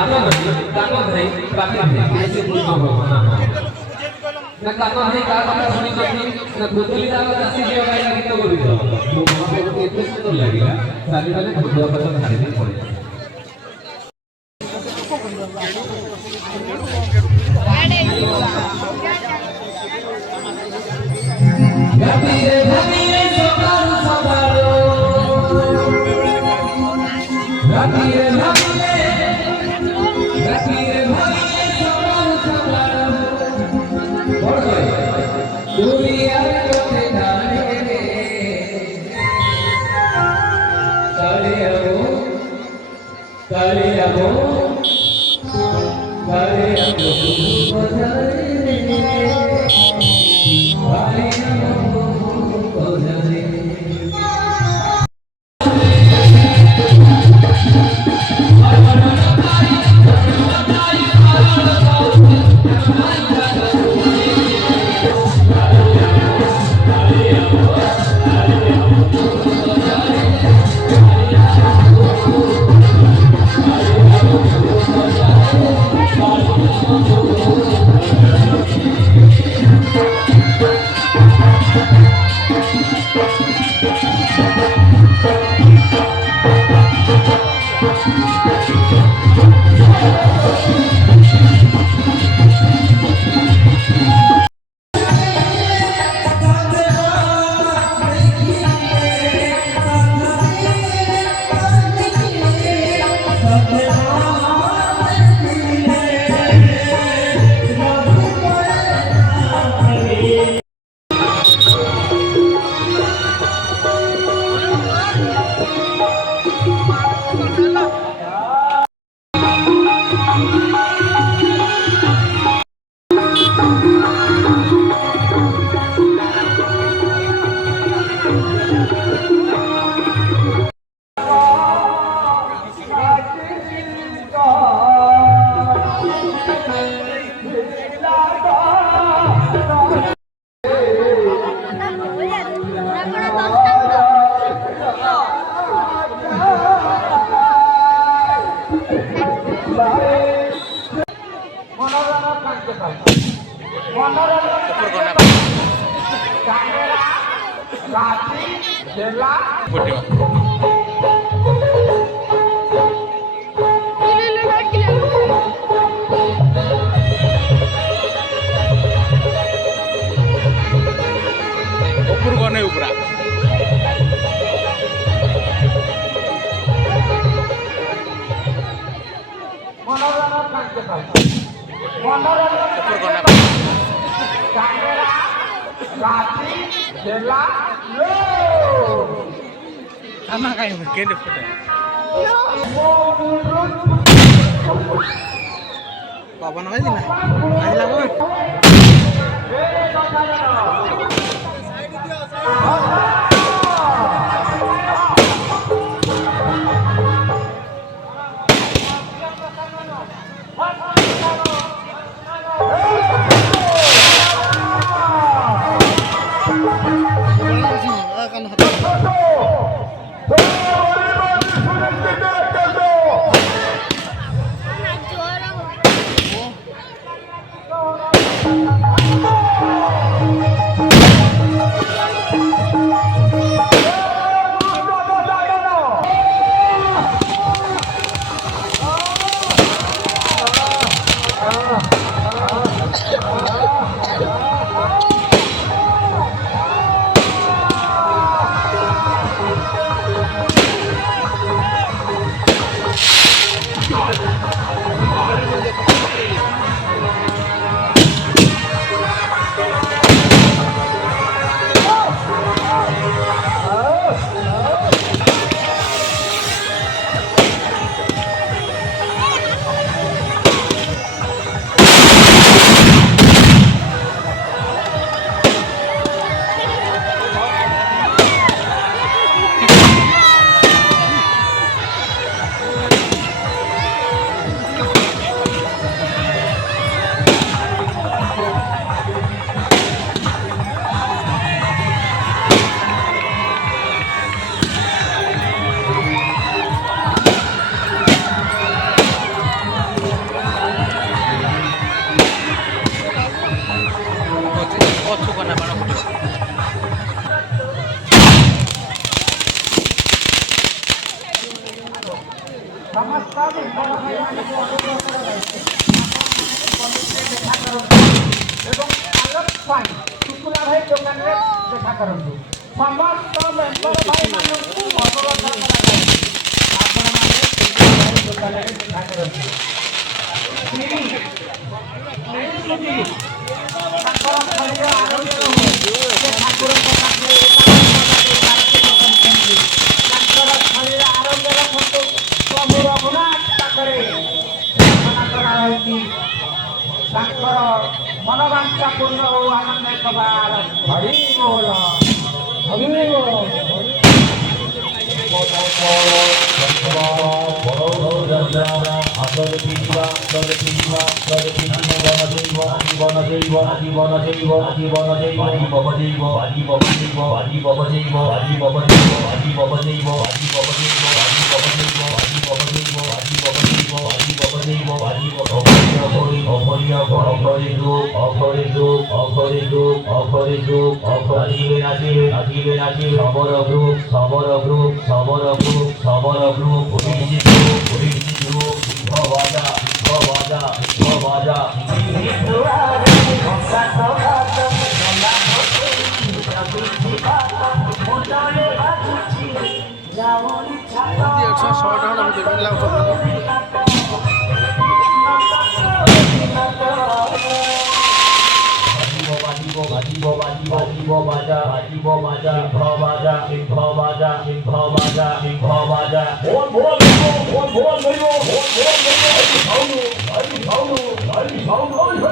कानो नहीं बाकी नहीं ऐसे कोई ना हो ना कानो नहीं का बात सुनी तो ना गोतली दावा दसी जे गाय गीत को भी तो वहां पे इतने सुंदर लगेगा सारी वाले दो पसंद खरीदनी पड़ेगी धीरे धीरे सोकारू सवारो धीरे धीरे सोकारू सवारो दुनिया के नारे रे करे अबो बजारे Sama kayak begini foto. Apa namanya sih? Ayo lawan. ଏବଂ ଆଲୋକ ପାଇଁ ଶୁକୁଲା ଭାଇ ଦୋକାନରେ ଦେଖା କରନ୍ତୁ। ସମସ୍ତ ମେମ୍ବର ଭାଇମାନଙ୍କୁ ଅନୁରୋଧ କରାଯାଉଛି ଆପଣମାନେ ଶୁକୁଲା ଭାଇ ଦୋକାନରେ ଦେଖା କରନ୍ତୁ। ତାଙ୍କର ଶରୀର ଆରୋଗ୍ୟ ରହୁ ସେ ଠାକୁରଙ୍କ ପାଖରେ ତାଙ୍କର ଶରୀର ଆରୋଗ୍ୟ ରଖନ୍ତୁ। ପ୍ରଭୁ ରଘୁନାଥ ପାଖରେ ପ୍ରାର୍ଥନା କରାଯାଇଛି ତାଙ୍କର ମନୋବାଞ୍ଛା ପୂର୍ଣ୍ଣ ହଉ। ଆନନ୍ଦ କବାର ହରି ବୋଲ ହରି ବୋଲ। Hãy subscribe cho kênh Ghiền Mì Gõ để không bỏ lỡ